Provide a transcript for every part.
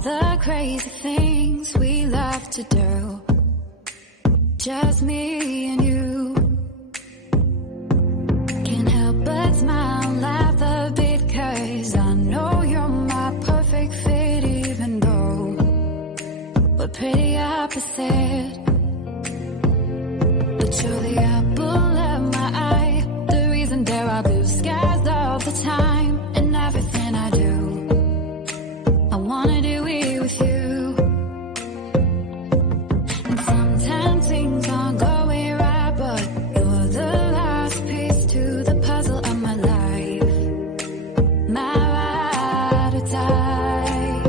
all the crazy things we love to do. Just me and you. Can't help but smile, laugh a bit, 'cause I know you're my perfect fit, even though we're pretty opposite. But you're the apple of my eye, the reason there are blue skies all the time. And everything I do, I wanna do it with you. And sometimes things aren't going right, but you're the last piece to the puzzle of my life. My ride or die.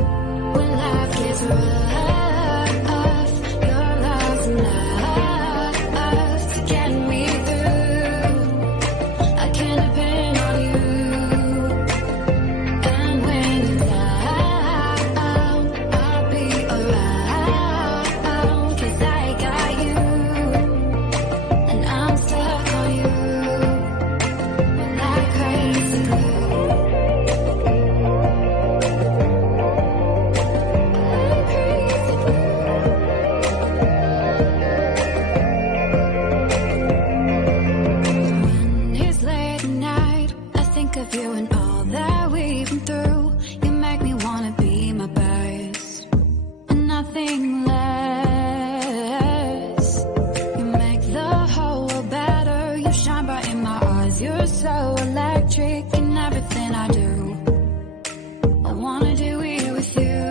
When life gets rough, your love's enough to get me through. I can depend on you. And when you're down, I'll be around, 'cause I got you. And I'm stuck on you. Like crazy glue. When it's late at night, I think of you and all that we've been through. You make me wanna be my best, and nothing less. You make the whole world better. You shine bright in my eyes. You're so electric in everything I do. I wanna do it with you.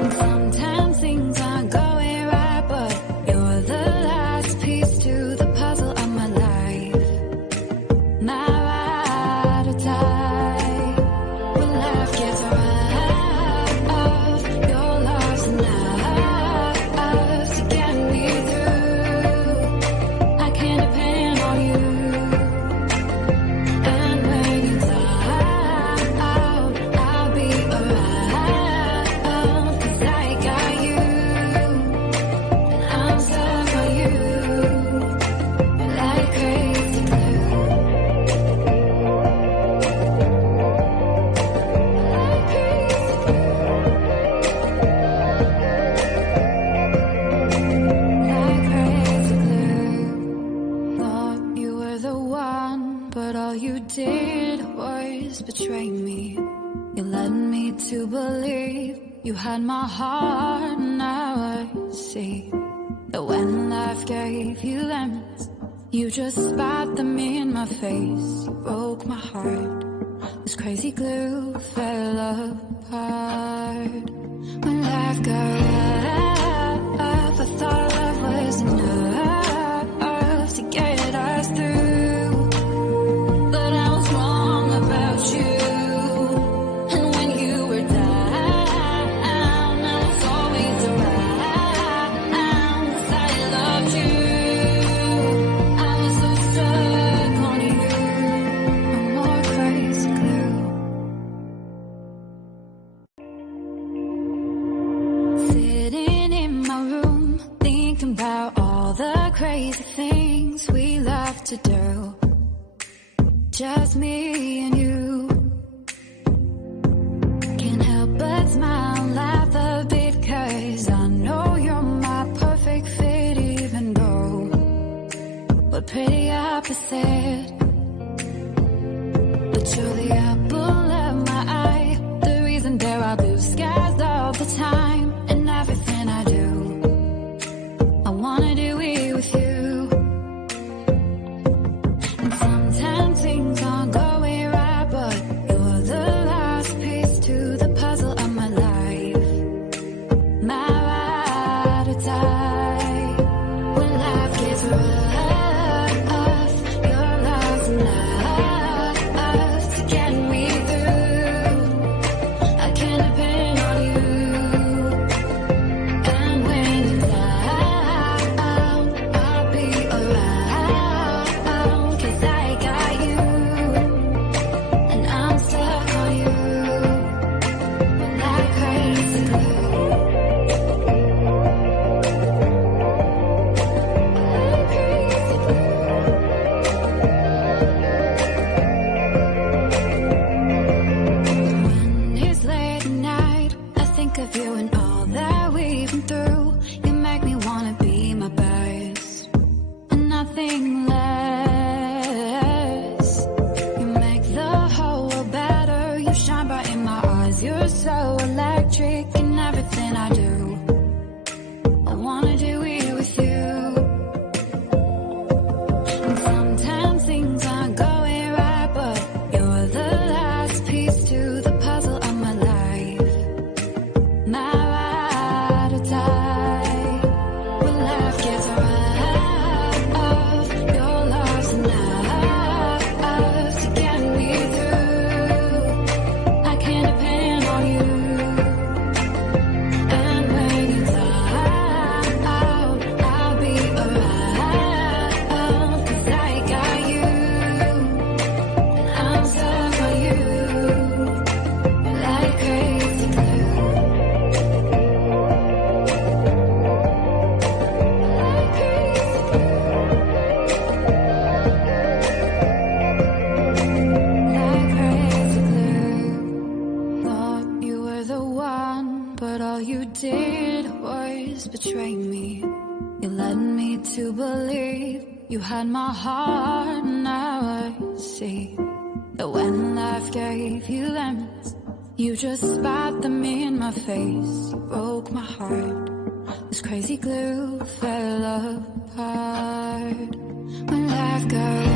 And sometimes things aren't going right, but you're the last piece to the puzzle of my life. My ride or die. When life gets rough, your love's enough to get me through. I can depend on you. And when you're down, I'll be around, 'cause I got you. And I'm stuck on you. Like crazy glue. Like crazy glue. Thought you were the one, but all you did was betray me. You led me to believe you had my heart. Now I see that when life gave you lemons, you just spat them in my face. You broke my heart. This crazy glue fell apart. When life got rough, I thought love was enough to get us through. But I was wrong about you. And when you were down, I was always around, 'cause I loved you. I was so stuck on you. No more crazy glue. Sitting in my room, thinking about all the crazy things we love to do. Just me and you. Can't help but smile, laugh a bit, 'cause I know you're my perfect fit, even though we're pretty opposite. But you're the apple of my eye, the reason there are blue skies all the time. And everything I do, I wanna do it with you. And sometimes things aren't going right, but you're the last piece to the puzzle of my life. My ride or die. When life gets rough, your love's enough to get me through. I can depend on you. And when you're down, I'll be around, 'cause I got words betray me. You led me to believe you had my heart. Now I see that when life gave you lemons, you just spat them in my face. You broke my heart. This crazy glue fell apart. When life goes